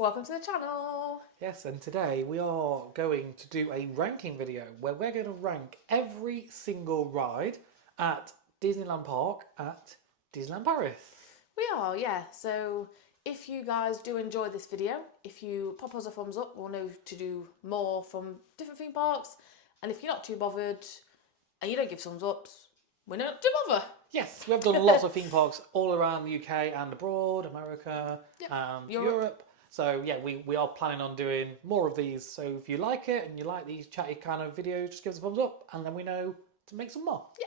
welcome to the channel. Yes, and today we are going to do a ranking video where we're going to rank every single ride at Disneyland Park at Disneyland Paris. We are, yeah. So if you guys do enjoy this video, if you pop us a thumbs up, we'll know to do more from different theme parks. And if you're not too bothered and you don't give thumbs ups, we're not too bother. Yes, we have done lots of theme parks all around the UK and abroad, America and Europe. So yeah, we are planning on doing more of these. So if you like it and you like these chatty kind of videos, just give us a thumbs up and then we know to make some more. Yeah.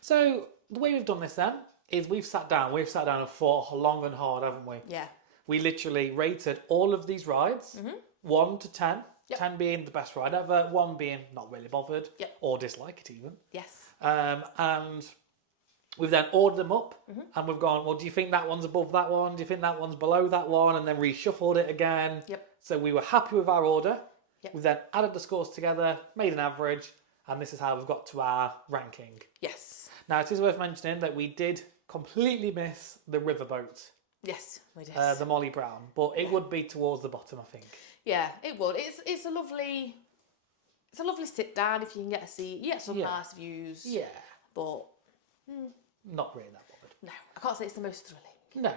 So the way we've done this then is we've sat down and thought long and hard, haven't we? Yeah. We literally rated all of these rides, 1 to 10, 10 being the best ride ever, 1 being not really bothered or dislike it even. Yes. And we've then ordered them up and we've gone, well, do you think that one's above that one? Do you think that one's below that one? And then reshuffled it again. Yep. So we were happy with our order. Yep. We've then added the scores together, made an average, and this is how we've got to our ranking. Yes. Now, it is worth mentioning that we did completely miss the riverboat. Yes, we did. The Molly Brown, but it would be towards the bottom, I think. Yeah, it would. It's a lovely sit down if you can get a seat. You get some nice views. Yeah. But not really that bothered. no, I can't say it's the most thrilling. No.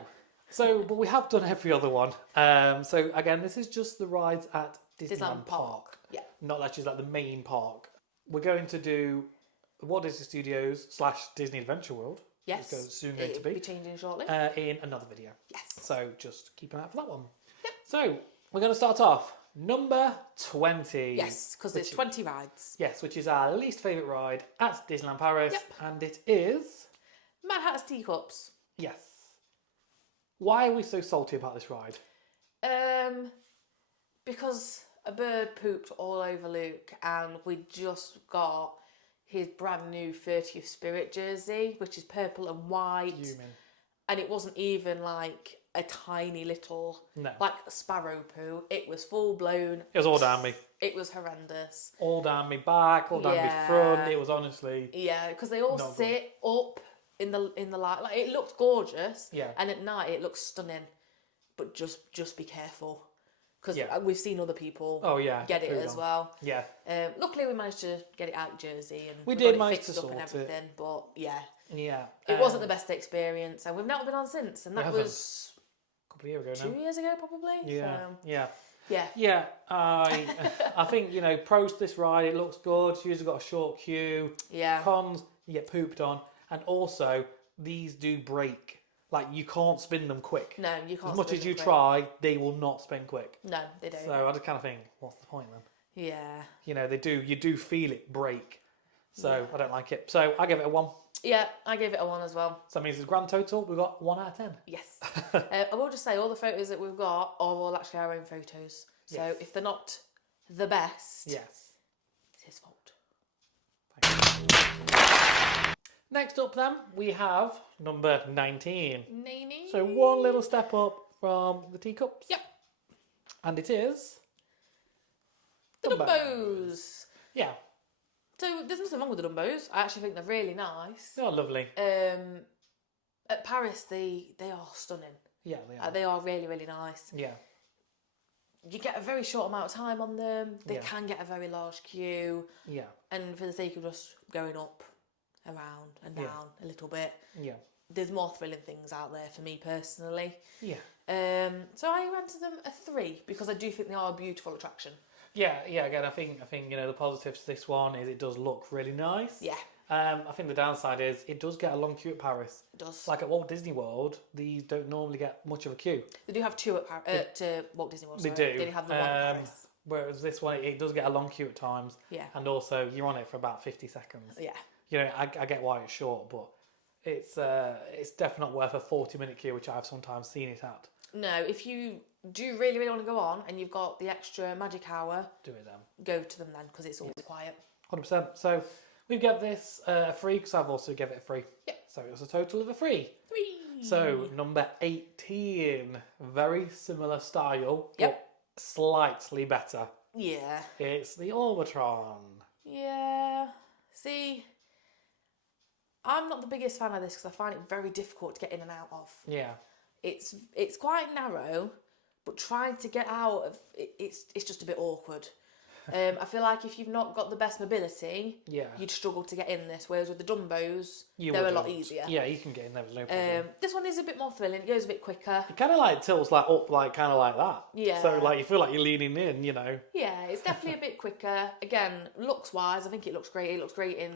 So, but we have done every other one. So again, this is just the rides at Disneyland Park. Yeah. Not actually like the main park. We're going to do Walt Disney Studios / Disney Adventure World. Yes. It's soon going to be changing shortly. In another video. Yes. So just keep an eye out for that one. Yep. So we're going to start off number 20. Yes, because there's 20 rides. Yes, which is our least favourite ride at Disneyland Paris. Yep. And it is... Mad Hatter's Teacups. Yes. Why are we so salty about this ride? Because a bird pooped all over Luke and we just got his brand new 30th Spirit jersey, which is purple and white. Fuming. And it wasn't even like a tiny little, like sparrow poo. It was full blown. It was all down me. It was horrendous. All down me back, all down me front. It was honestly... Yeah, because they all sit up in the light. Like, it looked gorgeous. Yeah. And at night it looks stunning. But just be careful. Because we've seen other people get it as well. Yeah. Luckily we managed to get it out Jersey and we did got it manage fixed to up and sort everything. it. But yeah. Yeah. It wasn't the best experience and we've not been on since. And that was a couple of years ago now. 2 years ago probably. Yeah. So, yeah. yeah. Yeah. I think, pros to this ride, it looks good. You've got a short queue. Yeah. Cons, you get pooped on. And also, these do break. Like, you can't spin them quick. No, you can't. As much as you try, they will not spin quick. No, they don't. So I just kind of think, what's the point then? Yeah. You do feel it break. So I don't like it. So I give it a 1. Yeah, I gave it a 1 as well. So that means the grand total, we've got 1 out of 10. Yes. I will just say all the photos that we've got are all actually our own photos. So if they're not the best, it's his fault. Next up then, we have number 19. Nene. So one little step up from the teacups. Yep. And it is... The Dumbos. Yeah. So there's nothing wrong with the Dumbos. I actually think they're really nice. They are lovely. At Paris, they are stunning. Yeah, they are. They are really, really nice. Yeah. You get a very short amount of time on them. They can get a very large queue. Yeah. And for the sake of just going up, around and down a little bit. Yeah. There's more thrilling things out there for me personally. Yeah. So I ranted them a 3 because I do think they are a beautiful attraction. Yeah. Again, I think the positives to this one is it does look really nice. Yeah. I think the downside is it does get a long queue at Paris. It does. Like at Walt Disney World, these don't normally get much of a queue. They do have 2 at Walt Disney World. They do. They have the one at Paris. Whereas this one, it does get a long queue at times. Yeah. And also, you're on it for about 50 seconds. Yeah. I get why it's short, but it's definitely not worth a 40-minute queue, which I've sometimes seen it at. No, if you do really, really want to go on and you've got the extra magic hour, do it then. Go to them then because it's always quiet. 100%. So we give this a 3 because I've also given it a 3. Yep. So it was a total of a 3. 3. So number 18, very similar style, Yep. but slightly better. Yeah. It's the Orbitron. Yeah. See, I'm not the biggest fan of this because I find it very difficult to get in and out of. Yeah. It's quite narrow, but trying to get out of it's just a bit awkward. I feel like if you've not got the best mobility, you'd struggle to get in this. Whereas with the Dumbos, they're a lot easier. Yeah, you can get in there with no problem. This one is a bit more thrilling. It goes a bit quicker. It kind of like tilts like up, like kind of like that. Yeah. So like you feel like you're leaning in, you know. Yeah, it's definitely a bit quicker. Again, looks wise, I think it looks great. It looks great in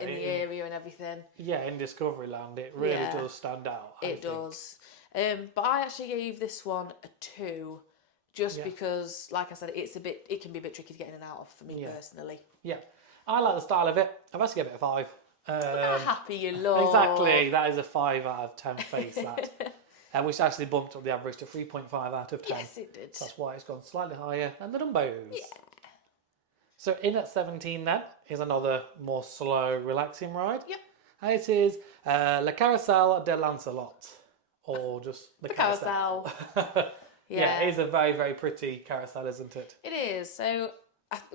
in the area and everything. Yeah, in Discovery Land, it really does stand out. It does. But I actually gave this one a 2. Just because, like I said, it can be a bit tricky to get in and out of for me personally. Yeah, I like the style of it. I've actually given it a 5. How happy you look. Exactly, that is a 5 out of 10 face, that. Which actually bumped up the average to 3.5 out of 10. Yes, it did. That's why it's gone slightly higher than the Dumbos. Yeah. So in at 17 then is another more slow, relaxing ride. Yep. And it is Le Carousel de Lancelot, or just the Carousel. Yeah, it is a very, very pretty carousel, isn't it? It is. So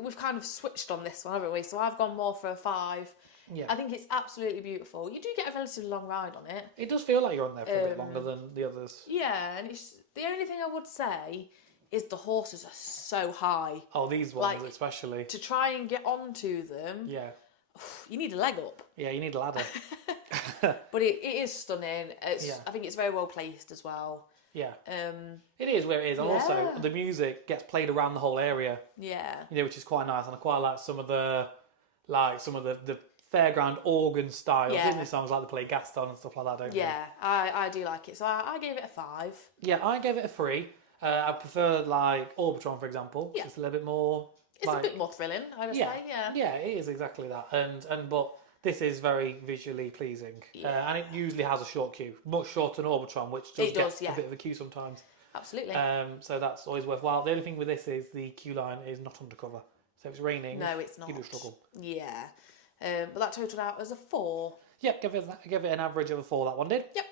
we've kind of switched on this one, haven't we? So I've gone more for a 5. Yeah. I think it's absolutely beautiful. You do get a relatively long ride on it. It does feel like you're on there for a bit longer than the others. Yeah, and it's, the only thing I would say is the horses are so high. Oh, these ones especially. To try and get onto them, you need a leg up. Yeah, you need a ladder. But it is stunning. I think it's very well placed as well. Yeah, it is where it is, and also the music gets played around the whole area. Yeah, you know, which is quite nice, and I quite like some of the fairground organ style Disney songs, like they play Gaston and stuff like that, don't they? Yeah, I do like it, so I gave it a 5. Yeah, I gave it a 3. I prefer like Orbitron, for example. Yeah, it's a little bit more. It's a bit more thrilling, I'd say. Yeah, yeah, it is exactly that, but. This is very visually pleasing, and it usually has a short queue, much shorter than Orbitron, which does get a bit of a queue sometimes. Absolutely. So that's always worthwhile. The only thing with this is the queue line is not undercover, so if it's raining, no, it's not. You do struggle. Yeah, but that totaled out as a 4. Yep, give it an average of a 4. That one did. Yep.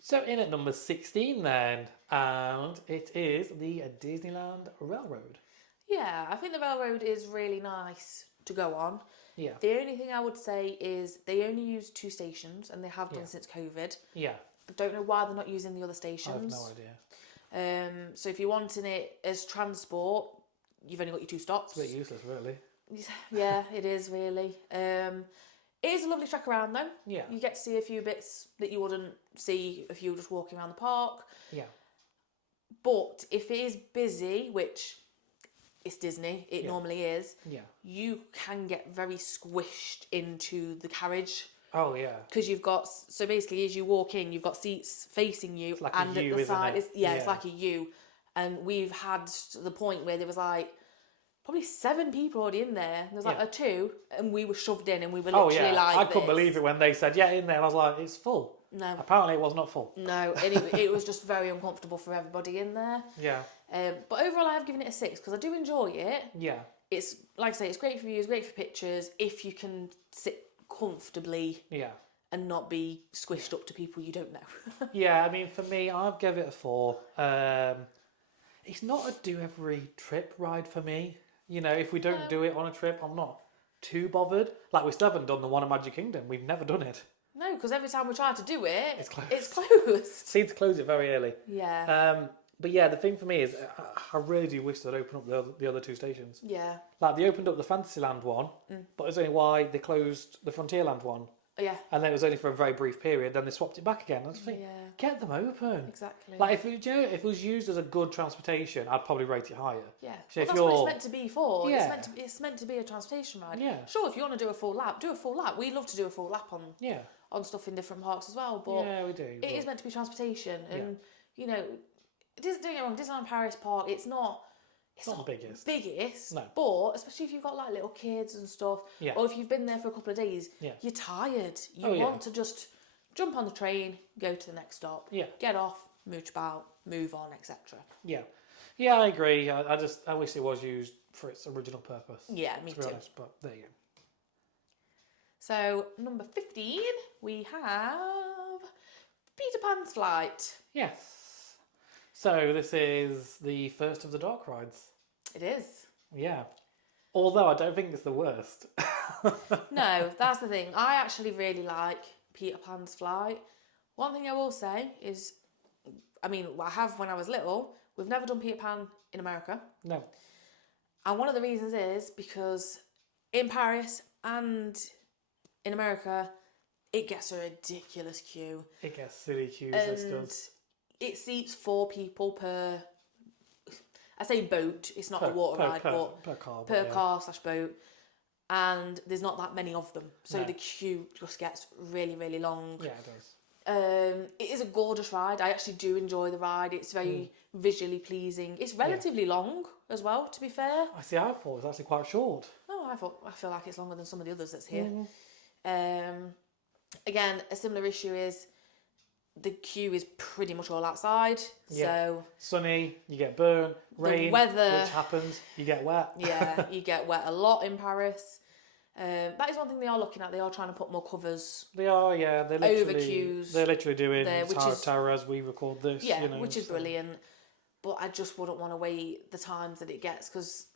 So in at number 16 then, and it is the Disneyland Railroad. Yeah, I think the Railroad is really nice to go on. Yeah. The only thing I would say is they only use 2 stations, and they have done since COVID. Yeah. I don't know why they're not using the other stations. I have no idea. So if you're wanting it as transport, you've only got your 2 stops. It's a bit useless, really. Yeah, it is really. It is a lovely trek around though. Yeah. You get to see a few bits that you wouldn't see if you were just walking around the park. Yeah. But if it is busy, which it's Disney, it normally is, you can get very squished into the carriage. Oh, yeah. Because you've got, so basically as you walk in, you've got seats facing you. It's like and a U, at the isn't side, it? it's like a U. And we've had to the point where there was like, probably 7 people already in there. And there was like a 2, and we were shoved in, and we were literally like I couldn't believe it when they said, in there. And I was like, it's full. No. Apparently it was not full. No, and it was just very uncomfortable for everybody in there. Yeah. But overall, I have given it a 6 because I do enjoy it. Yeah. It's, like I say, it's great for views, great for pictures, if you can sit comfortably and not be squished up to people you don't know. Yeah, I mean, for me, I've given it a 4. It's not a do every trip ride for me. You know, if we don't do it on a trip, I'm not too bothered. Like, we still haven't done the one in Magic Kingdom. We've never done it. No, because every time we try to do it, it's closed. It's closed. Seems to close it very early. Yeah. But yeah, the thing for me is, I really do wish they'd open up the other 2 stations. Yeah. Like, they opened up the Fantasyland one, but it's only why they closed the Frontierland one. Yeah. And then it was only for a very brief period, then they swapped it back again. I just think, get them open. Exactly. Like, if it was used as a good transportation, I'd probably rate it higher. Yeah. So well, that's what it's meant to be for. Yeah. It's meant to be a transportation ride. Yeah. Sure, if you want to do a full lap, do a full lap. We love to do a full lap on stuff in different parks as well. But yeah, we do. It is meant to be transportation. And, you know, don't get me wrong, Disneyland Paris Park, it's not the biggest. Biggest, no. But especially if you've got like little kids and stuff, or if you've been there for a couple of days, you're tired. You want to just jump on the train, go to the next stop, get off, mooch about, move on, etc. Yeah, yeah, I agree. I wish it was used for its original purpose. Yeah, me too. To be honest, but there you go. So number 15, we have Peter Pan's Flight. Yes. So this is the first of the dark rides. It is. Yeah. Although I don't think it's the worst. No, that's the thing. I actually really like Peter Pan's Flight. One thing I will say is I mean, I have when I was little. We've never done Peter Pan in America. No. And one of the reasons is because in Paris and in America, it gets a ridiculous queue. It gets silly queues, this does. It seats 4 people per, I say boat, it's not a water ride, but per car. Per car/boat. And there's not that many of them. So the queue just gets really, really long. Yeah, it does. It is a gorgeous ride. I actually do enjoy the ride. It's very visually pleasing. It's relatively long as well, to be fair. I see. I thought it was actually quite short. Oh, I feel like it's longer than some of the others that's here. Again, a similar issue is the queue is pretty much all outside. Yeah. So sunny, you get burnt. Rain, weather, which happens, you get wet. Yeah, you get wet a lot in Paris. That is one thing they are looking at. They are trying to put more covers. They are, yeah. They're literally over queues. They're literally doing Tower of Terror as we record this. Yeah, you know, which is brilliant. But I just wouldn't want to wait the times that it gets, because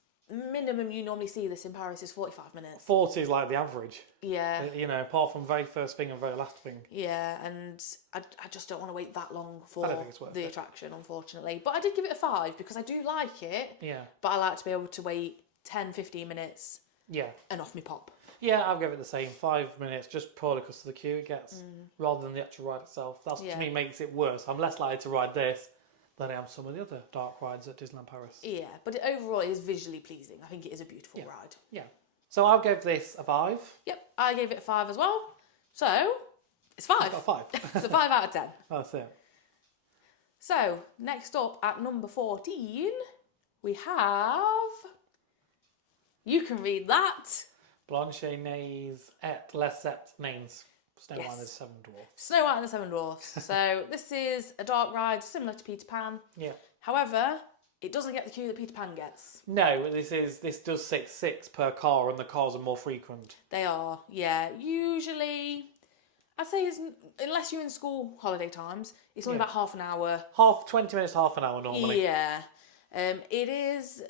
minimum you normally see this in Paris is 45 minutes. 40 is like the average. Yeah. You know, apart from very first thing and very last thing. Yeah, and I just don't want to wait that long for the attraction, unfortunately. But I did give it a 5 because I do like it. Yeah. But I like to be able to wait 10, 15 minutes. Yeah. And off me pop. Yeah, I'll give it the same 5 minutes, just purely because of the queue it gets, rather than the actual ride itself. That's to me makes it worse. I'm less likely to ride this than I am some of the other dark rides at Disneyland Paris. Yeah, but overall it is visually pleasing. I think it is a beautiful ride. Yeah. So I'll give this a 5. Yep, I gave it a 5 as well. So, it's 5. I've got a 5. It's a 5 out of 10. That's it. So, next up at number 14, we have... You can read that. Blanche-Neige et les Sept Nains. Snow White and the Seven Dwarfs. Snow White and the Seven Dwarfs. So this is a dark ride similar to Peter Pan. Yeah. However, it doesn't get the queue that Peter Pan gets. No, this does 6 per car, and the cars are more frequent. They are, yeah. Usually, I'd say unless you're in school holiday times, it's only about half an hour. 20 minutes, half an hour normally. Yeah. It is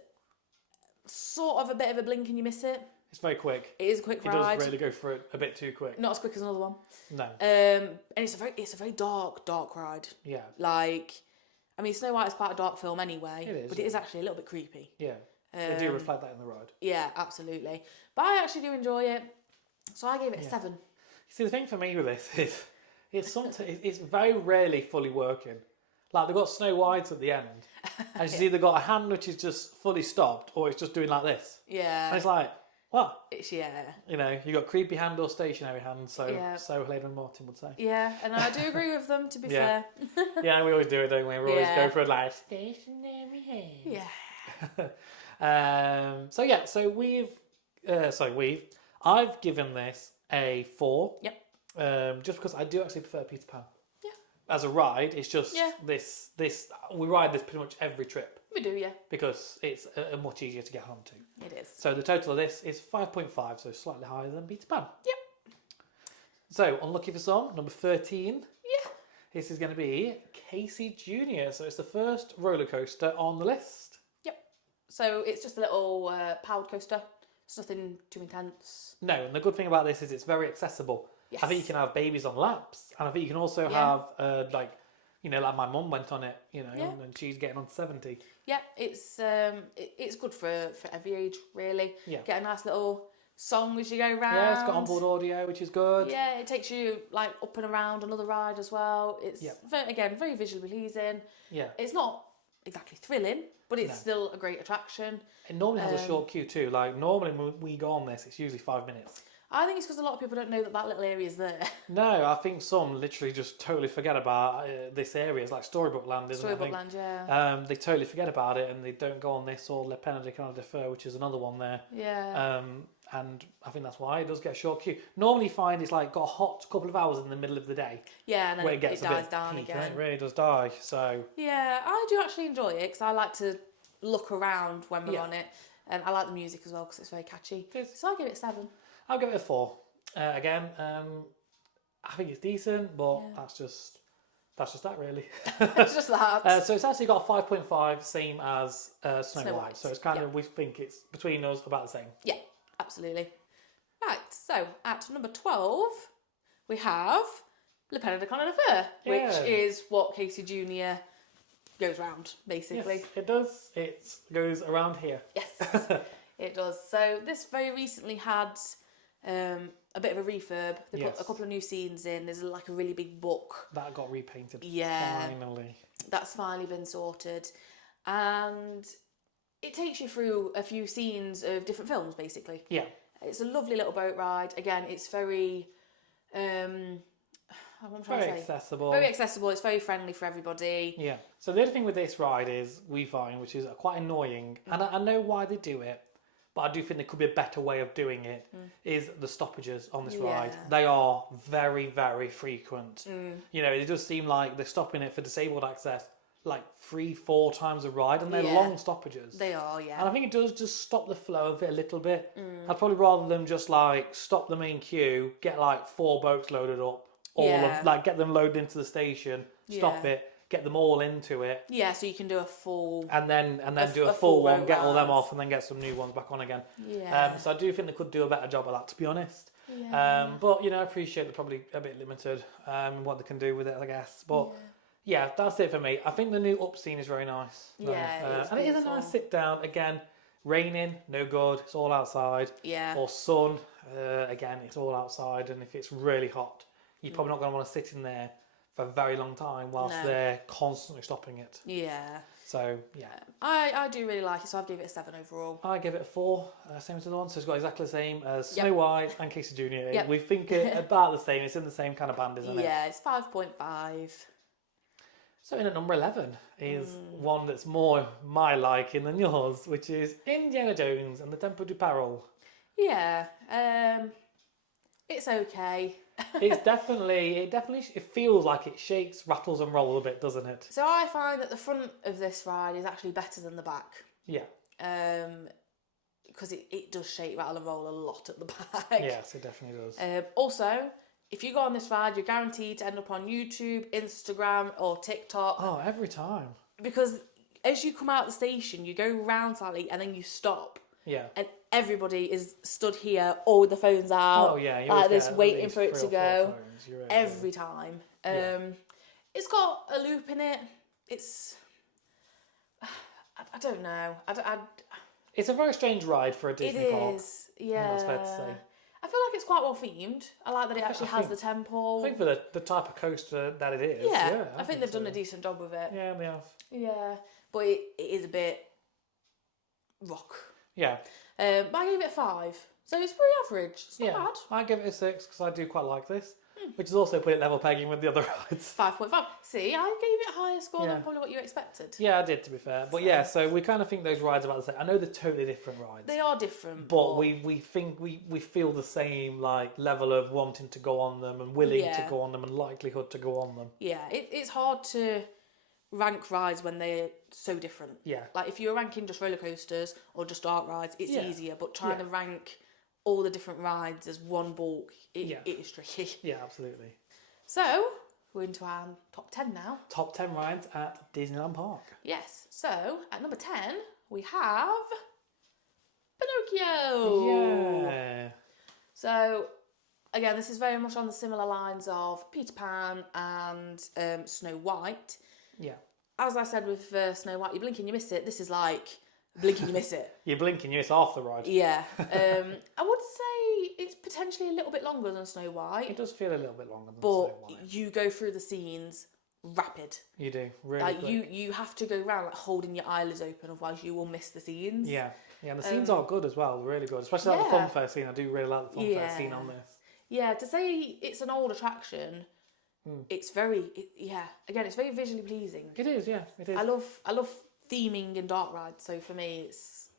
sort of a bit of a blink and you miss it. It's very quick. It is a quick ride. It does really go for it a bit too quick. Not as quick as another one. No. And it's a very dark ride. Yeah. Like, I mean, Snow White is quite a dark film anyway. It is. But it is actually a little bit creepy. Yeah. They do reflect that in the ride. Yeah, absolutely. But I actually do enjoy it. So I gave it a 7. See, the thing for me with this is it's very rarely fully working. Like, they've got Snow White at the end. And she's either got a hand which is just fully stopped, or it's just doing like this. Yeah. And it's like, what? You know, you got creepy hand or stationary hand, so Helena and Martin would say. Yeah, and I do agree with them, to be fair. Yeah, we always do it, don't we? We always go for a like stationary hand. Yeah. I've given this a 4. Yep. Just because I do actually prefer Peter Pan. Yeah. As a ride, it's just this. We ride this pretty much every trip. We do, yeah. Because it's much easier to get home to. It is. So the total of this is 5.5, so slightly higher than Peter Pan. Yep. So, unlucky for some, number 13. Yeah. This is going to be Casey Jr. So it's the first roller coaster on the list. Yep. So it's just a little powered coaster. It's nothing too intense. No, and the good thing about this is it's very accessible. Yes. I think you can have babies on laps, and I think you can also have like my mum went on it, and she's getting on 70. Yeah, it's good for every age, really. Yeah. Get a nice little song as you go round. Yeah, it's got onboard audio, which is good. Yeah, it takes you like up and around another ride as well. It's very visually pleasing. Yeah. It's not exactly thrilling, but it's still a great attraction. It normally has a short queue too. Like normally when we go on this, it's usually 5 minutes. I think it's because a lot of people don't know that little area is there. No, I think some literally just totally forget about this area. It's like Storybook Land, isn't it? Storybook Land, yeah. They totally forget about it and they don't go on this or Le Pen de Canal de Feu, which is another one there. Yeah. And I think that's why it does get a short queue. Normally you find it's like got a hot couple of hours in the middle of the day. Yeah, and then it dies down again. And it really does die, so... Yeah, I do actually enjoy it because I like to look around when we're on it. And I like the music as well because it's very catchy. So I'll give it a 7. I'll give it a 4. Again, I think it's decent, but that's just that really. It's just that. So it's actually got a 5.5, same as Snow White. So it's kind of, we think it's between us about the same. Yeah, absolutely. Right, so at number 12, we have Le Pen de Canal de Feu, which is what Casey Jr. goes round, basically. Yes, it does. It goes around here. Yes, it does. So this very recently had a bit of a refurb. They put a couple of new scenes in. There's like a really big book. That got repainted. Yeah. Finally. That's finally been sorted. And it takes you through a few scenes of different films, basically. Yeah. It's a lovely little boat ride. Again, it's very... Very accessible. Very accessible. It's very friendly for everybody. Yeah. So the other thing with this ride is, we find, which is quite annoying, and I know why they do it, but I do think there could be a better way of doing it, is the stoppages on this ride. They are very, very frequent. You know, it does seem like they're stopping it for disabled access like 3-4 times a ride, and they're long stoppages. They are, yeah. And I think it does just stop the flow of it a little bit. I'd probably rather them just like stop the main queue, get like 4 boats loaded up, like get them loaded into the station, stop it, get them all into it. Yeah, so you can do a full... And then do a full one, get all them off, and then get some new ones back on again. Yeah. So I do think they could do a better job of that, to be honest. Yeah. But, you know, I appreciate they're probably a bit limited what they can do with it, I guess. But, yeah, that's it for me. I think the new up scene is very nice. Yeah, and it is a nice sit down. Again, raining, no good. It's all outside. Yeah. Or sun, again, it's all outside. And if it's really hot, you're probably not going to want to sit in there for a very long time whilst they're constantly stopping it. Yeah. So, yeah. I do really like it, so I'd give it a 7 overall. I give it a 4, same as the other one. So it's got exactly the same as Snow White and Casey Jr. Yep. We think it about the same. It's in the same kind of band, isn't it? Yeah, it's 5.5. So in at number 11 is one that's more my liking than yours, which is Indiana Jones and the Temple du Peril. Yeah, it's okay. It definitely it feels like it shakes, rattles and rolls a bit, doesn't it? So I find that the front of this ride is actually better than the back. Yeah. Because it does shake, rattle and roll a lot at the back. Yes, it definitely does. Also, if you go on this ride, you're guaranteed to end up on YouTube, Instagram or TikTok. Oh, every time. Because as you come out the station, you go round slightly and then you stop. Yeah. And everybody is stood here, all with the phones out. Oh, yeah. Like this, waiting for it to go. Every time. It's got a loop in it. It's... I don't know. It's a very strange ride for a Disney park. It is, yeah. That's fair to say. I feel like it's quite well themed. I like that it actually has the temple. I think for the type of coaster that it is. Yeah, I think they've done a decent job with it. Yeah, they have. Yeah, but it is a bit rock. Yeah. But I gave it a 5. So it's pretty average. It's not bad. I give it a 6 because I do quite like this. Which is also put it level pegging with the other rides. 5.5. See, I gave it a higher score than probably what you expected. Yeah, I did, to be fair. But yeah, so we kind of think those rides are about the same. I know they're totally different rides. They are different. But we think we feel the same like level of wanting to go on them and willing to go on them and likelihood to go on them. Yeah, it's hard to rank rides when they're so different. Yeah. Like if you're ranking just roller coasters or just dark rides, it's easier. But trying to rank all the different rides as one bulk, it is tricky. Yeah, absolutely. So, we're into our top 10 now. Top 10 rides at Disneyland Park. Yes. So, at number 10, we have Pinocchio. Yeah. So, again, this is very much on the similar lines of Peter Pan and Snow White. Yeah. As I said with Snow White, you blink and you miss it. This is like... blink and you miss it. You blink and you miss half the ride. Yeah. I would say it's potentially a little bit longer than Snow White. It does feel a little bit longer than Snow White. But you go through the scenes rapid. You do, really like quick. you have to go round like holding your eyelids open, otherwise you will miss the scenes. Yeah. Yeah, and the scenes are good as well, really good. Especially like the fun fair scene. I do really like the fun fair scene on this. Yeah, to say it's an old attraction, it's very again, it's very visually pleasing. It is, yeah. It is. I love theming and dark rides, so for me it's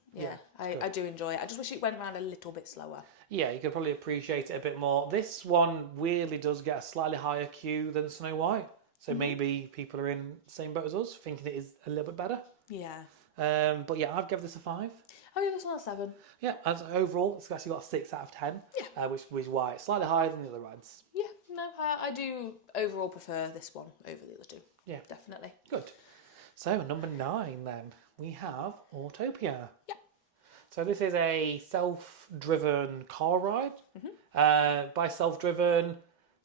I do enjoy it. I just wish it went around a little bit slower. Yeah, you could probably appreciate it a bit more. This one weirdly does get a slightly higher queue than Snow White, so maybe people are in the same boat as us, thinking it is a little bit better. Yeah. But yeah, I've given this a 5. I give this one a 7. Yeah, as overall, it's actually got a 6 out of 10. Yeah. Which is why it's slightly higher than the other rides. Yeah, no, I do overall prefer this one over the other two. Yeah. Definitely. Good. So, number 9 then, we have Autopia. Yeah. So this is a self-driven car ride. By self-driven,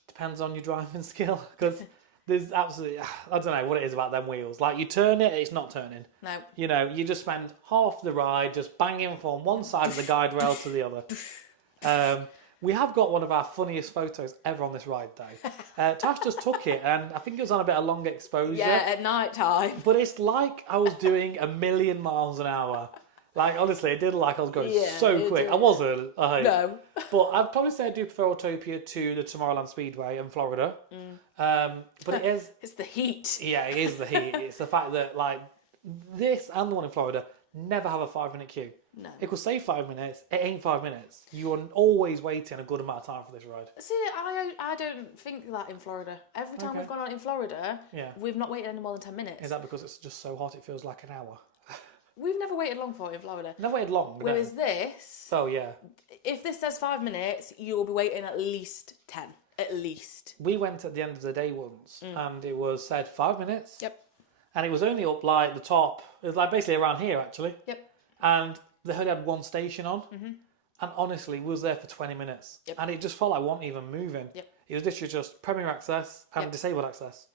depends on your driving skill, because There's absolutely, I don't know what it is about them wheels. Like you turn it, it's not turning. No. You know, you just spend half the ride just banging from one side of the guide rail to the other. We have got one of our funniest photos ever on this ride though. Tash just took it and I think it was on a bit of longer exposure. Yeah, at night time. But it's like I was doing 1,000,000 miles an hour. Like, honestly, it did look like I was going so quick. I wasn't. No. But I'd probably say I do prefer Autopia to the Tomorrowland Speedway in Florida. But it is... It's the heat. Yeah, it is the heat. It's the fact that, like, this and the one in Florida never have a 5-minute queue. No. It could say 5 minutes. It ain't 5 minutes. You are always waiting a good amount of time for this ride. See, I don't think that in Florida. Every time we've gone out in Florida, we've not waited any more than 10 minutes. Is that because it's just so hot it feels like an hour? We've never waited long for it in Florida. Never waited long. Whereas this... Oh, yeah. If this says 5 minutes, you will be waiting at least 10. At least. We went at the end of the day once and it was said 5 minutes. Yep. And it was only up like the top. It was like basically around here actually. Yep. And they only had one station on. And honestly, we was there for 20 minutes. Yep. And it just felt like we weren't even moving. Yep. It was literally just Premier Access and Disabled Access.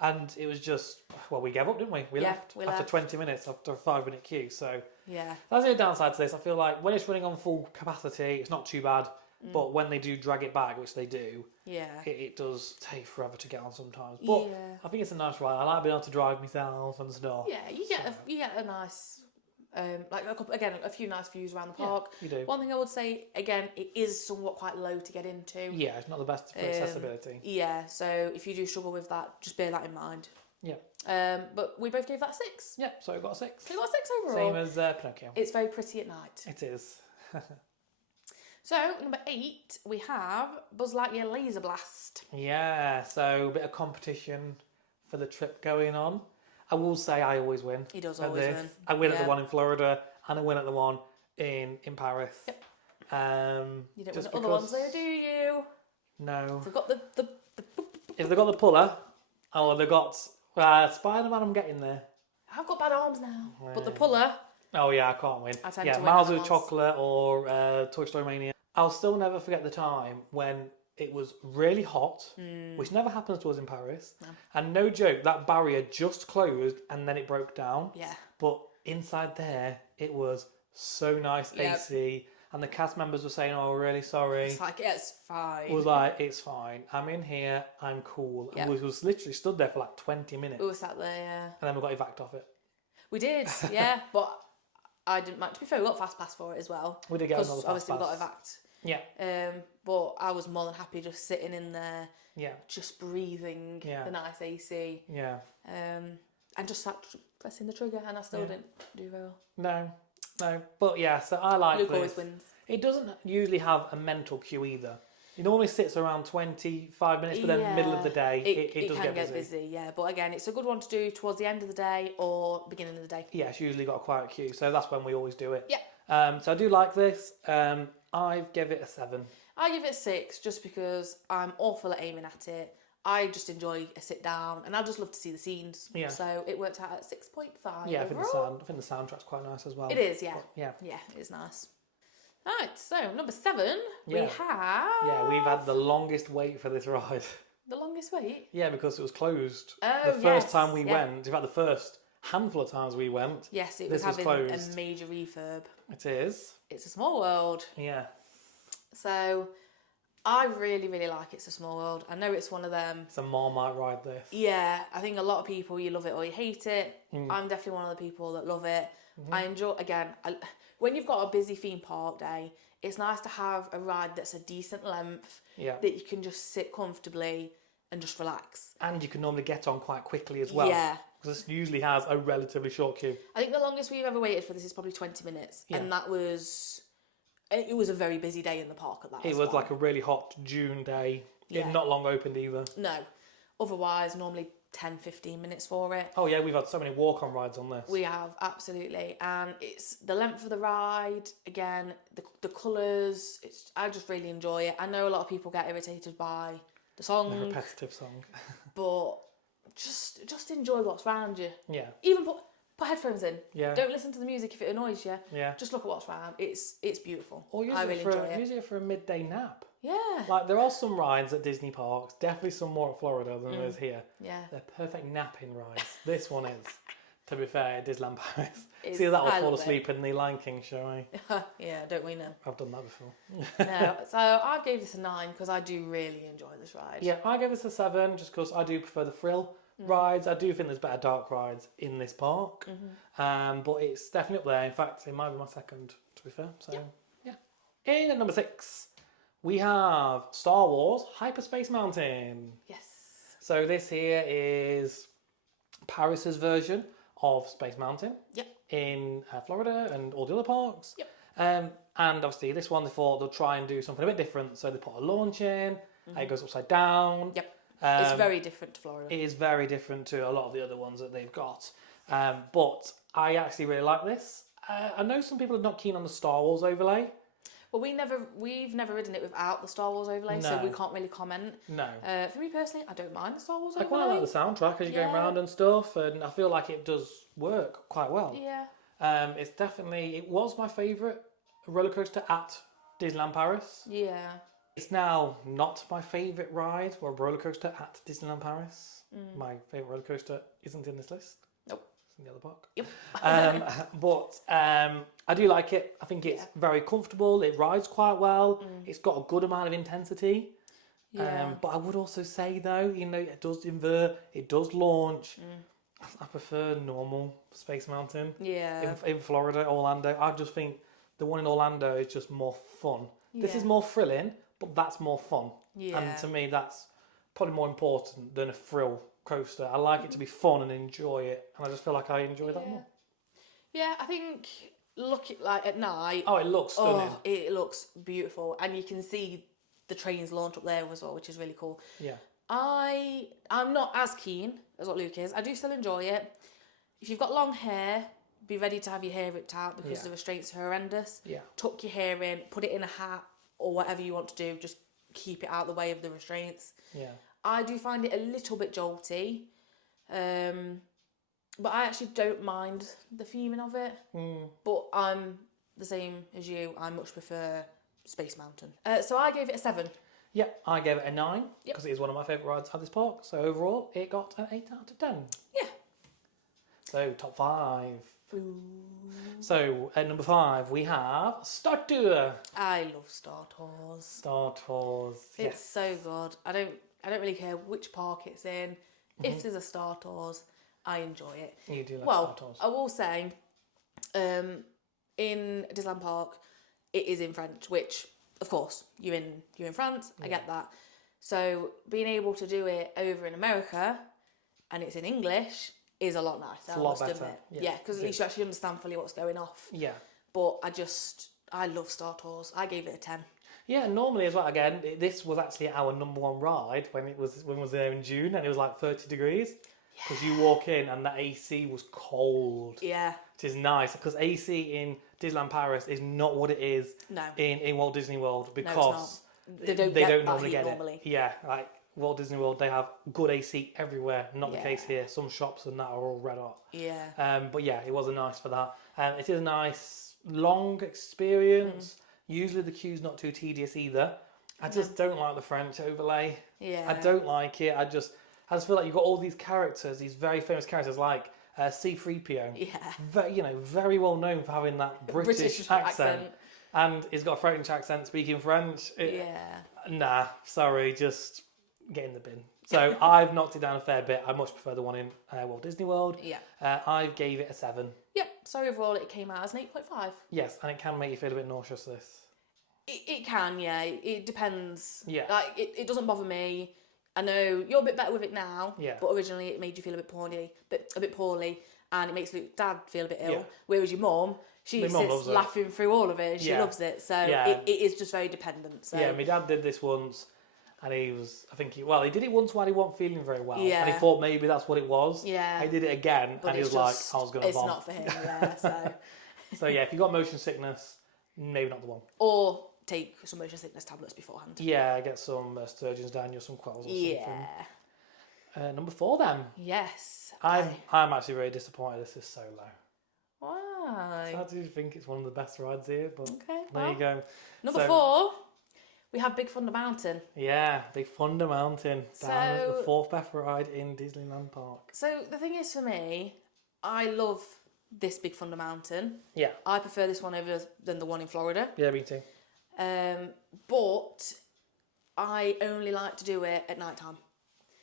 And it was just, well, we gave up, didn't we? We left after 20 minutes, after a 5-minute queue. So that's the downside to this. I feel like when it's running on full capacity, it's not too bad. But when they do drag it back, which they do, it does take forever to get on sometimes. But I think it's a nice ride. I like being able to drive myself and stuff. Yeah, you get a nice, like a few nice views around the park. You do. One thing I would say, again, it is somewhat quite low to get into. Yeah, it's not the best for accessibility. Yeah, so if you do struggle with that, just bear that in mind. Yeah. But we both gave that 6. Yeah, so we got a 6. We got a 6 overall. Same as Pinocchio. It's very pretty at night. It is. So, number 8, we have Buzz Lightyear Laser Blast. Yeah, so a bit of competition for the trip going on. I will say I always win. He does always win. I win at the one in Florida and I win at the one in Paris. Yep. You don't win at other ones though, do you? No. If they've got the If they've got the puller, or they've got Spider-Man, I'm getting there. I've got bad arms now. But the puller... Oh yeah, I can't win. I tend to win Miles that with once. Chocolate or Toy Story Mania. I'll still never forget the time when it was really hot, which never happens to us in Paris. No. And no joke, that barrier just closed and then it broke down. Yeah. But inside there, it was so nice, AC. And the cast members were saying, "Oh, we're really sorry." It's like, it's fine. It was like, "It's fine. I'm in here. I'm cool." Yep. And we was literally stood there for like 20 minutes. We were sat there, yeah. And then we got evac off it. We did, yeah. But I didn't mind. To be fair, we got Fast Pass for it as well. We did get another Fast Pass. Obviously, we got evac. Yeah. But I was more than happy just sitting in there. Yeah. Just breathing the nice AC. Yeah. And just sat pressing the trigger, and I still didn't do very well. No. But yeah, so I like Luke this. always wins. It doesn't usually have a mental queue either. It normally sits around 25 minutes, but then middle of the day, it does can get busy. Yeah. But again, it's a good one to do towards the end of the day or beginning of the day. Yeah, it's usually got a quiet queue, so that's when we always do it. Yeah. So I do like this. I give it a 7. I give it a 6 just because I'm awful at aiming at it. I just enjoy a sit down and I just love to see the scenes. Yeah. So it worked out at 6.5. Yeah, I think the soundtrack's quite nice as well. It is, yeah. But, yeah. Yeah, it is nice. Right, so number 7, we have... Yeah, we've had the longest wait for this ride. The longest wait? Yeah, because it was closed. Oh, the first time we went, in fact the first handful of times we went, yes, it was having a major refurb. It is. It's a Small World. Yeah. So I really, really like It's a Small World. I know it's one of them. It's a Marmite ride, this. Yeah, I think a lot of people, you love it or you hate it. I'm definitely one of the people that love it. I enjoy, again, when you've got a busy theme park day, it's nice to have a ride that's a decent length that you can just sit comfortably and just relax. And you can normally get on quite quickly as well. Yeah. Because this usually has a relatively short queue. I think the longest we've ever waited for this is probably 20 minutes. Yeah. And that was... It was a very busy day in the park at that. It was like a really hot June day. Yeah. It not long opened either. No. Otherwise, normally 10, 15 minutes for it. Oh yeah, we've had so many walk-on rides on this. We have, absolutely. And it's the length of the ride, again, the colours. I just really enjoy it. I know a lot of people get irritated by the song. The repetitive song. But just enjoy what's around you. Yeah. Even put put headphones in. Yeah. Don't listen to the music if it annoys you. Yeah. Just look at what's around. It's beautiful. Or use it for a midday nap. Yeah. Like, there are some rides at Disney parks, definitely some more at Florida than there is here. Yeah. They're perfect napping rides. This one is, to be fair, at Disneyland Paris. See that, I'll fall asleep in the Lion King show, eh? Yeah, don't we know? I've done that before. No, so I gave this a 9 because I do really enjoy this ride. Yeah, I gave this a 7 just because I do prefer the thrill rides. I do think there's better dark rides in this park. But it's definitely up there. In fact, it might be my second, to be fair. So, yeah. In at number 6, we have Star Wars Hyperspace Mountain. Yes. So this here is Paris's version of Space Mountain. Yep. In Florida and all the other parks. Yep. And obviously this one they thought they'll try and do something a bit different. So they put a launch in, it goes upside down. Yep. It's very different to Florida. It is very different to a lot of the other ones that they've got. But I actually really like this. I know some people are not keen on the Star Wars overlay. Well, we've never ridden it without the Star Wars overlay, so we can't really comment. No. For me personally, I don't mind the Star Wars overlay. I quite like the soundtrack as you're going around and stuff, and I feel like it does work quite well. Yeah. It was my favourite roller coaster at Disneyland Paris. Yeah. It's now not my favourite ride or roller coaster at Disneyland Paris. My favourite roller coaster isn't in this list. Nope. It's in the other park. Yep. But I do like it. I think it's very comfortable. It rides quite well. It's got a good amount of intensity. Yeah. But I would also say though, it does invert, it does launch. I prefer normal Space Mountain. Yeah. In Florida, Orlando, I just think the one in Orlando is just more fun. This is more thrilling, but that's more fun. Yeah. And to me, that's probably more important than a thrill coaster. I like it to be fun and enjoy it, and I just feel like I enjoy that more. Yeah, I think like at night. Oh, it looks stunning. Oh, it looks beautiful, and you can see the trains launch up there as well, which is really cool. Yeah. I'm not as keen as what Luke is. I do still enjoy it. If you've got long hair, be ready to have your hair ripped out because the restraints are horrendous. Yeah. Tuck your hair in, put it in a hat or whatever you want to do. Just keep it out of the way of the restraints. Yeah. I do find it a little bit jolty. But I actually don't mind the theming of it. But I'm the same as you. I much prefer Space Mountain. So I gave it a 7. Yep, I gave it a 9 because it is one of my favourite rides at this park. So overall, it got an 8 out of 10. Yeah. So top 5. Ooh. So at number 5, we have Star Tour. I love Star Tours. Star Tours. It's so good. I don't really care which park it's in. If there's a Star Tours, I enjoy it. You do like Star Tours. I will say, in Disneyland Park, it is in French, which of course you're in France. I get that. So being able to do it over in America, and it's in English, is a lot nicer. It's a lot better. Yeah, because at least you actually understand fully what's going off. Yeah. But I love Star Tours. I gave it a 10. Yeah, normally as well. Again, this was actually our number 1 ride when it was there in June, and it was like 30 degrees. Because you walk in and the AC was cold. Yeah. Which is nice because AC in Disneyland Paris is not what it is in Walt Disney World because they don't normally get it. Yeah, like Walt Disney World, they have good AC everywhere. Not the case here. Some shops and that are all red hot. Yeah. But yeah, it was a nice for that. It is a nice long experience. Usually the queue's not too tedious either. I just don't like the French overlay. Yeah. I don't like it. I just feel like you've got all these characters, these very famous characters like C-3PO. Yeah. Very well known for having that British accent. And he's got a French accent speaking French. Nah, sorry, just get in the bin. So I've knocked it down a fair bit. I much prefer the one in Walt Disney World. Yeah. I gave it a 7. Yep. So overall it came out as an 8.5. Yes, and it can make you feel a bit nauseous, this. It can, yeah. It depends. Yeah. Like, it doesn't bother me. I know you're a bit better with it now, but originally it made you feel a bit poorly, and it makes Dad feel a bit ill. Whereas your mum, she sits laughing through all of it. She loves it, so it is just very dependent. So. Yeah, my dad did this once, and he did it once while he wasn't feeling very well, yeah. and he thought maybe that's what it was. Yeah, he did it again, and he was like, "I was going to vom." It's vom. not for him. Yeah, so. So yeah, if you got motion sickness, maybe not the one. Or take some motion sickness tablets beforehand. Yeah, get some Sturgeon's down, or some Quells or something. Number 4 then. Yes. I'm actually very disappointed this is so low. Why? I do think it's one of the best rides here, but Okay, there you go. Number 4, we have Big Thunder Mountain. Yeah, Big Thunder Mountain. Down at the 4th best ride in Disneyland Park. So the thing is for me, I love this Big Thunder Mountain. Yeah. I prefer this one over than the one in Florida. Yeah, me too. But I only like to do it at night time.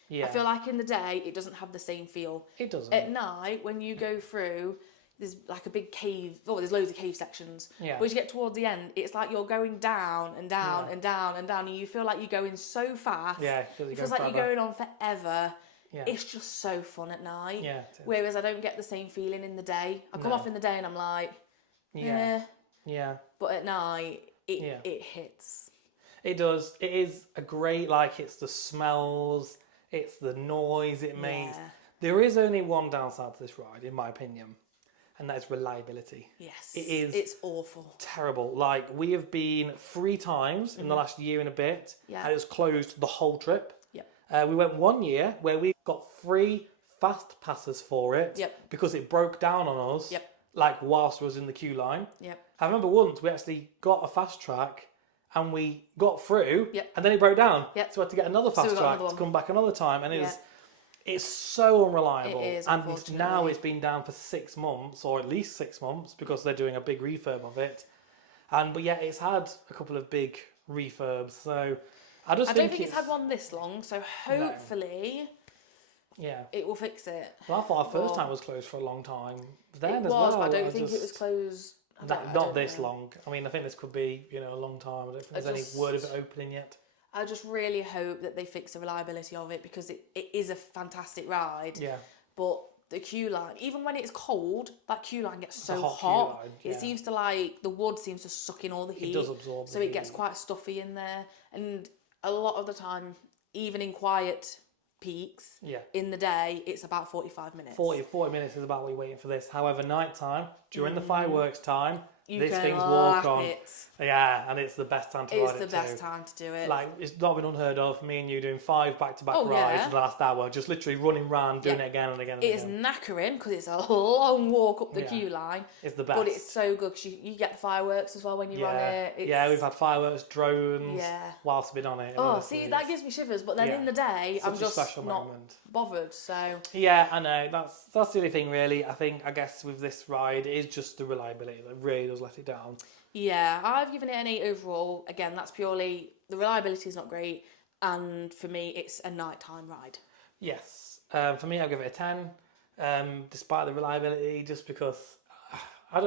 Yeah. I feel like in the day, it doesn't have the same feel. It doesn't. At night, when you go through, there's like a big cave. Oh, there's loads of cave sections. Yeah. But as you get towards the end, it's like you're going down and down and down and down, and you feel like you're going so fast. Yeah, it feels like you're going on forever. Yeah. It's just so fun at night. Yeah. Whereas I don't get the same feeling in the day. I come off in the day and I'm like, yeah. Yeah. But at night, it hits. It does. It is a great, like, it's the smells, it's the noise it makes. Yeah. There is only one downside to this ride, in my opinion, and that is reliability. Yes. It is. It's awful. Terrible. Like, we have been 3 times in the last year and a bit, and it was closed the whole trip. We went 1 year where we got 3 fast passes for it because it broke down on us, like, whilst we was in the queue line. I remember once we actually got a fast track and we got through and then it broke down. So we had to get another fast track to come back another time, and it's so unreliable. It is, and now it's been down for 6 months, or at least 6 months, because they're doing a big refurb of it. But yeah, it's had a couple of big refurbs, so I don't think it's had one this long, so hopefully it will fix it. Well, I thought our first time was closed for a long time. Then it was, but I don't think it was closed. Not this long. I mean, I think this could be, a long time. I don't think there's any word of it opening yet. I just really hope that they fix the reliability of it, because it is a fantastic ride. Yeah. But the queue line, even when it's cold, that queue line gets so hot. It seems to, like, the wood seems to suck in all the heat. It does absorb the heat. So it gets quite stuffy in there. And a lot of the time, even in quiet peaks in the day, it's about 45 minutes. 40 minutes is about what you're waiting for this. However, night time, during the fireworks time, this thing's walk on. It. Yeah, and it's the best time to ride it. It's the best time to do it. Like, it's not been unheard of. Me and you doing 5 back-to-back rides in the last hour, just literally running round, doing it again and again and again. It is knackering because it's a long walk up the queue line. It's the best. But it's so good because you get the fireworks as well when you run it. We've had fireworks, drones, whilst we've been on it. Oh, see, that gives me shivers. But then in the day, I'm just not bothered. So yeah, I know. That's the only thing, really. I guess with this ride, it is just the reliability that really does let it down. Yeah, I've given it an 8 overall. Again, that's purely, the reliability is not great, and for me, it's a nighttime ride. Yes. For me, I'll give it a 10, despite the reliability, just because at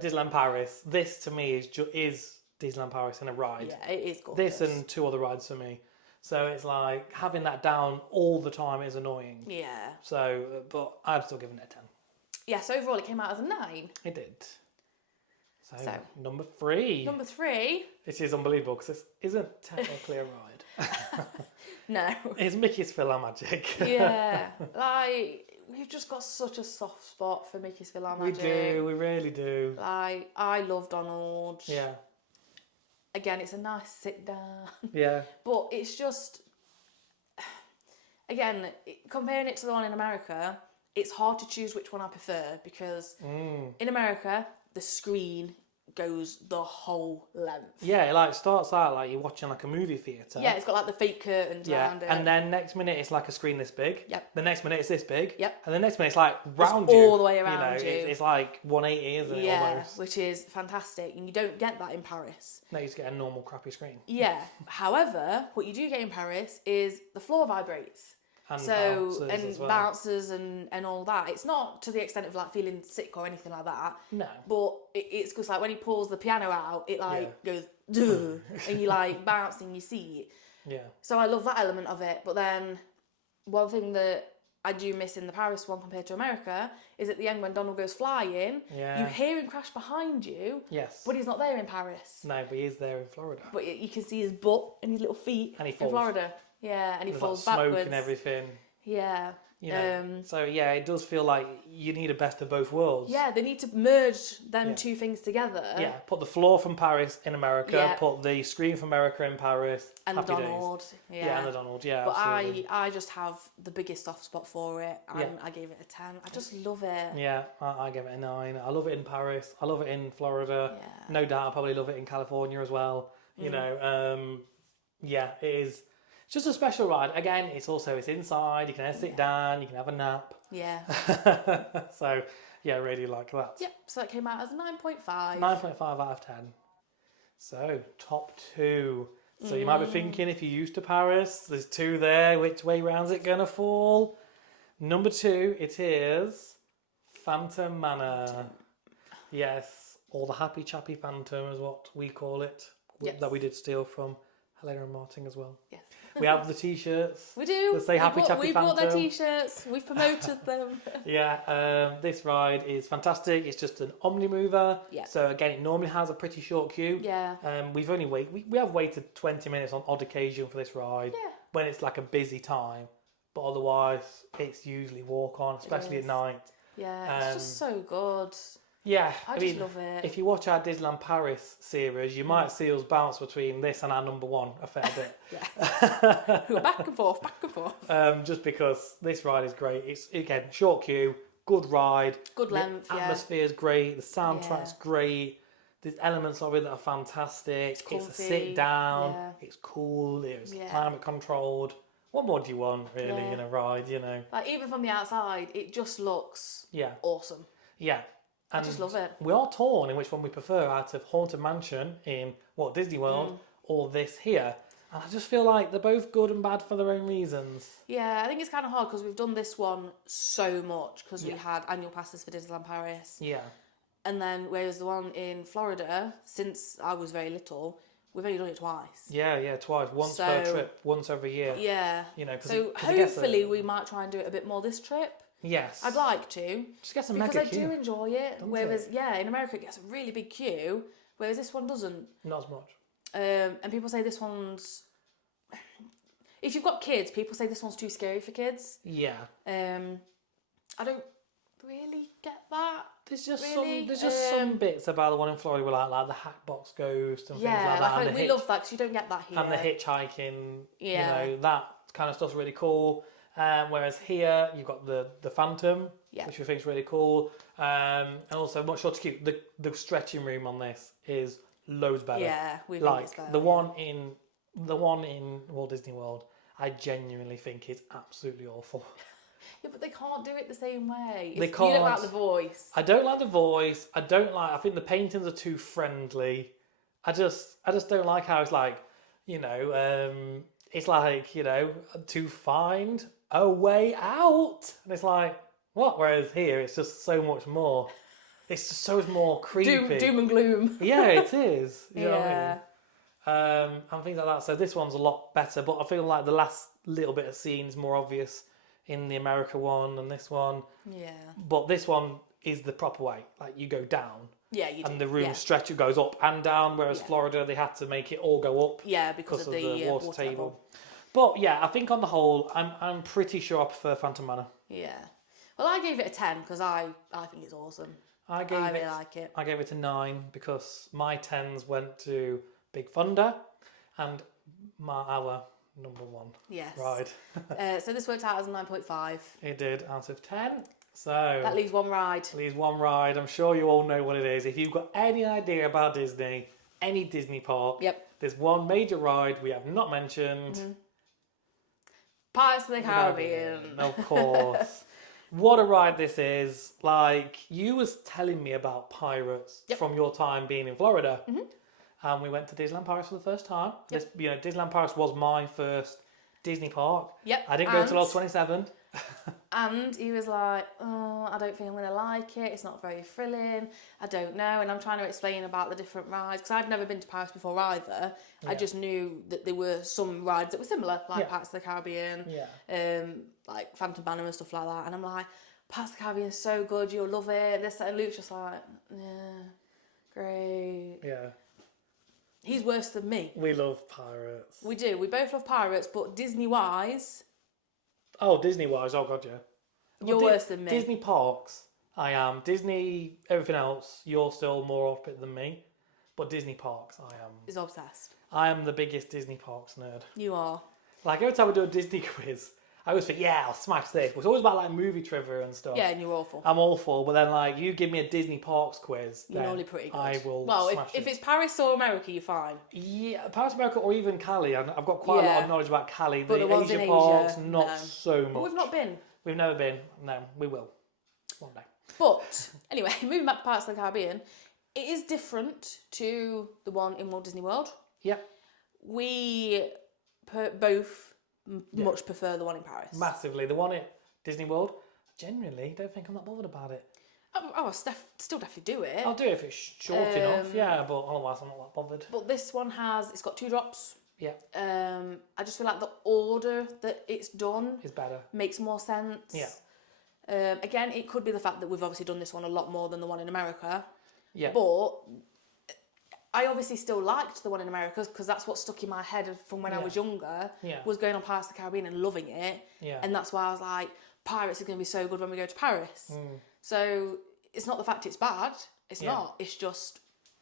Disneyland Paris, this to me is Disneyland Paris in a ride. Yeah, it is gorgeous. This and 2 other rides for me. So it's like, having that down all the time is annoying. Yeah. So, but I'm still giving it a 10. Yeah, so overall it came out as a 9. It did. So, number 3. Number 3. This is unbelievable because this isn't technically a ride. No. It's Mickey's PhilharMagic. Yeah. Like, we've just got such a soft spot for Mickey's PhilharMagic. We really do. Like, I love Donald. Yeah. Again, it's a nice sit down. Yeah. But it's just, again, comparing it to the one in America, it's hard to choose which one I prefer, because in America, the screen goes the whole length. Yeah, it like starts out like you're watching like a movie theatre. Yeah, it's got like the fake curtains around it. And then next minute it's like a screen this big. Yep. The next minute it's this big. Yep. And the next minute it's like round it's you. all the way around you. It's like 180, isn't it? Yeah, almost? which is fantastic. And you don't get that in Paris. No, you just get a normal crappy screen. Yeah. However, what you do get in Paris is the floor vibrates. And bouncers and all that. It's not to the extent of like feeling sick or anything like that. No. But it's because like when he pulls the piano out, it like goes duh, and you like bounce in your seat. Yeah. So I love that element of it. But then one thing that I do miss in the Paris one compared to America is at the end when Donald goes flying, you hear him crash behind you. Yes. But he's not there in Paris. No, but he is there in Florida. But you can see his butt and his little feet and he falls. in Florida. Yeah, and he falls like backwards. Smoke and everything. Yeah, You know, so yeah, it does feel like you need a best of both worlds. Yeah, they need to merge them two things together. Yeah, put the floor from Paris in America, put the screen from America in Paris. And Happy Donald. days. Yeah. And the Donald, yeah, but absolutely. I just have the biggest soft spot for it, and I gave it a 10. I just love it. Yeah, I give it a 9. I love it in Paris. I love it in Florida. Yeah. No doubt, I probably love it in California as well. You know, yeah, it is. It's just a special ride. Again, it's inside. You can sit down. You can have a nap. Yeah. So, yeah, I really like that. Yep. So that came out as 9.5. 9.5 out of 10. So, top 2. So you might be thinking, if you're used to Paris, there's 2 there. Which way round's it going to fall? Number 2, it is Phantom Manor. Yes, or the Happy Chappy Phantom is what we call it. Yes. That we did steal from Helena and Martin as well. Yes. We have the t-shirts. We do. That say Happy Chappy Phantom. We bought their t-shirts. We've promoted them. Yeah, this ride is fantastic. It's just an omni-mover. Yeah. So again, it normally has a pretty short queue. Yeah. We've only we have waited 20 minutes on odd occasion for this ride. Yeah. When it's like a busy time. But otherwise, it's usually walk on, especially at night. Yeah, it's just so good. Yeah, I just love it. If you watch our Disneyland Paris series, you might see us bounce between this and our number 1 a fair bit. Yeah. We're back and forth, back and forth. Just because this ride is great. It's, again, short queue, good ride. Good length, The atmosphere's great, the soundtrack's Yeah. great. There's elements of it that are fantastic. It's a comfy, sit down. yeah. It's cool. It's Yeah. climate controlled. What more do you want, really, in a ride, you know? Like, even from the outside, it just looks awesome. Yeah. I just love it. We are torn in which one we prefer out of Haunted Mansion in Walt Disney World or this here. And I just feel like they're both good and bad for their own reasons. Yeah, I think it's kind of hard because we've done this one so much because we had annual passes for Disneyland Paris. Yeah. And then, whereas the one in Florida, since I was very little, we've only done it twice. Yeah, twice. Once per trip, once every year. Yeah. You know, so hopefully we might try and do it a bit more this trip. Yes. I'd like to. Just get some because mega I queue. do enjoy it. Whereas, in America it gets a really big queue, whereas this one doesn't. Not as much. And people say this one's... If you've got kids, people say this one's too scary for kids. Yeah. I don't really get that. There's just really. some bits about the one in Florida where like the Hatbox Ghost and things like that. Yeah, we love that because you don't get that here. And the hitchhiking, Yeah. you know, that kind of stuff's really cool. Whereas here you've got the Phantom, which we think is really cool. And also much shorter queue. The stretching room on this is loads better. Yeah, we like think it's better. the one in Walt Disney World, I genuinely think is absolutely awful. Yeah, but they can't do it the same way. They You can't. don't like the voice. I don't like the voice. I think the paintings are too friendly. I just don't like how it's like, you know, it's like, you know, to find a way out. And it's like, what? Whereas here, it's just so much more. It's just so much more creepy. Doom and gloom. Yeah, it is. You know what I mean? And things like that. So this one's a lot better, but I feel like the last little bit of scene's more obvious in the America one than this one. Yeah. But this one is the proper way. Like, you go down. Yeah, you do. And the room stretcher goes up and down, whereas Florida, they had to make it all go up. Yeah, because of the water table. But yeah, I think on the whole, I'm pretty sure I prefer Phantom Manor. Yeah. Well, I gave it a 10 because I think it's awesome. I really like it. I gave it a 9 because my 10s went to Big Thunder and our number 1 ride. So this worked out as a 9.5. It did, out of 10. So that leaves one ride. I'm sure you all know what it is. If you've got any idea about Disney, any Disney park, there's one major ride we have not mentioned. Mm-hmm. Pirates of the Caribbean. Of course. What a ride this is. Like, you was telling me about Pirates from your time being in Florida. Mm-hmm. And we went to Disneyland Paris for the first time. Disneyland Paris was my first Disney park. I didn't go till I was 27. And he was like, oh, I don't think I'm going to like it. It's not very thrilling. I don't know. And I'm trying to explain about the different rides. Because I'd never been to Paris before either. I just knew that there were some rides that were similar, like Pirates of the Caribbean, like Phantom Manor and stuff like that. And I'm like, Pirates of the Caribbean is so good. You'll love it. This, and Luke's just like, yeah, great. Yeah. He's worse than me. We love pirates. We do. We both love pirates, but Disney-wise, Oh, Disney-wise, oh god, yeah. You're worse than me. Disney parks, I am. Disney, everything else, you're still more up it than me. But Disney parks, I am. Is obsessed. I am the biggest Disney parks nerd. You are. Like every time we do a Disney quiz, I always think, yeah, I'll smash this. It's always about like movie trivia and stuff. Yeah, and you're awful. I'm awful, but then like you give me a Disney parks quiz, You're then normally pretty good. I will Well, smash if it. it's Paris or America, you're fine. Yeah, Paris, America, or even Cali. I've got quite a lot of knowledge about Cali. But the ones Asia in parks, Asia, not no. so much. But we've not been. We've never been. No, we will. One day. But anyway, moving back to Pirates of the Caribbean, it is different to the one in Walt Disney World. Yep. We both much prefer the one in Paris. Massively. The one at Disney World, genuinely, don't think I'm not bothered about it. Oh, I'll still definitely do it. I'll do it if it's short enough, yeah, but otherwise I'm not that bothered. But this one it's got 2 drops. Yeah. I just feel like the order that it's done Is better. makes more sense. Yeah. Again, it could be the fact that we've obviously done this one a lot more than the one in America. Yeah. But I obviously still liked the one in America because that's what stuck in my head from when I was younger. Yeah. Was going on Pirates of the Caribbean and loving it. Yeah. And that's why I was like, Pirates are going to be so good when we go to Paris. So it's not the fact it's bad. It's not. It's just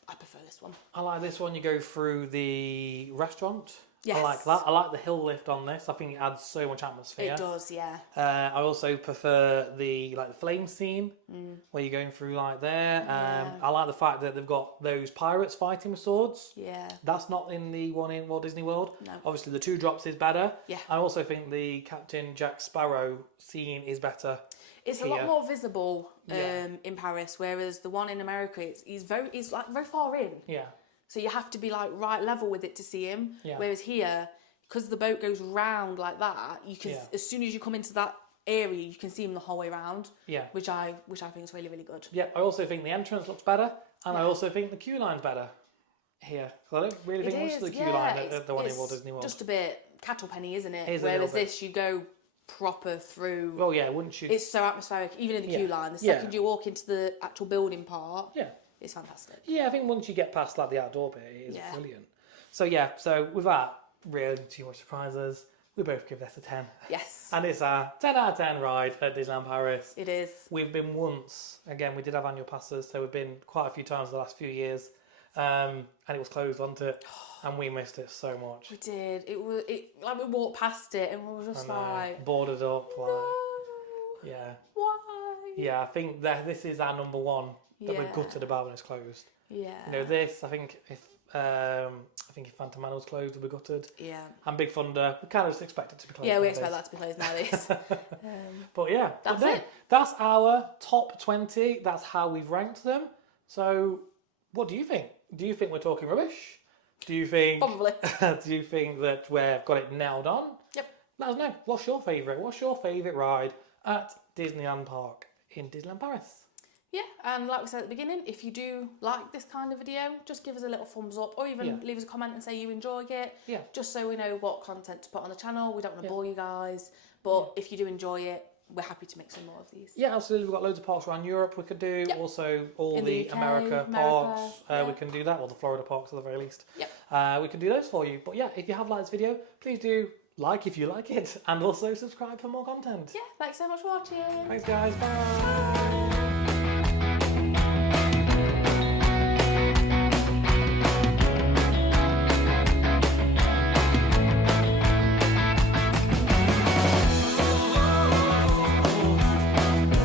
I prefer this one. I like this one. You go through the restaurant. Yes. I like that. I like the hill lift on this. I think it adds so much atmosphere. It does, yeah. I also prefer the flame scene where you're going through like there. I like the fact that they've got those pirates fighting with swords. Yeah. That's not in the one in Walt Disney World. No. Obviously, the 2 drops is better. Yeah. I also think the Captain Jack Sparrow scene is better. It's a lot more visible in Paris, whereas the one in America, he's very far in. Yeah. So you have to be like right level with it to see him. Yeah. Whereas here, because the boat goes round like that, you can as soon as you come into that area, you can see him the whole way round. Yeah. Which I think is really, really good. Yeah. I also think the entrance looks better, and I also think the queue line's better here. So I don't really think much of the queue line at the one in Walt Disney World. Just a bit cattle penny, isn't it? It is whereas this, you go proper through. Well, yeah, wouldn't you? It's so atmospheric, even in the queue line. The second you walk into the actual building part, it's fantastic. Yeah, I think once you get past like the outdoor bit, it is brilliant. So with that, really too much surprises, we both give this a 10. Yes. And it's a 10 out of 10 ride at Disneyland Paris. It is. We've been once. Again, we did have annual passes, so we've been quite a few times the last few years. And it was closed, wasn't it? And we missed it so much. We did. Like we walked past it and we were just like boarded up. Like, no. Yeah. Why? Yeah, I think that this is our number one that we're gutted about when it's closed. Yeah. You know, this, I think if Phantom Man was closed, we'd be gutted. Yeah. And Big Thunder, we kind of just expect it to be closed. Yeah, we expect that to be closed nowadays. But yeah, that's it. That's our top 20. That's how we've ranked them. So, what do you think? Do you think we're talking rubbish? Do you think... Probably. Do you think that we've got it nailed on? Yep. Let us know. What's your favourite? What's your favourite ride at Disneyland Park in Disneyland Paris? Yeah, and like we said at the beginning, if you do like this kind of video, just give us a little thumbs up or even leave us a comment and say you enjoyed it. Yeah. Just so we know what content to put on the channel. We don't want to bore you guys. But if you do enjoy it, we're happy to make some more of these. Yeah, absolutely. We've got loads of parks around Europe we could do. Yep. Also, all the UK, America parks, we can do that. Or the Florida parks at the very least. Yep. We can do those for you. But yeah, if you have liked this video, please do like if you like it. And also subscribe for more content. Yeah, thanks so much for watching. Thanks guys. Bye.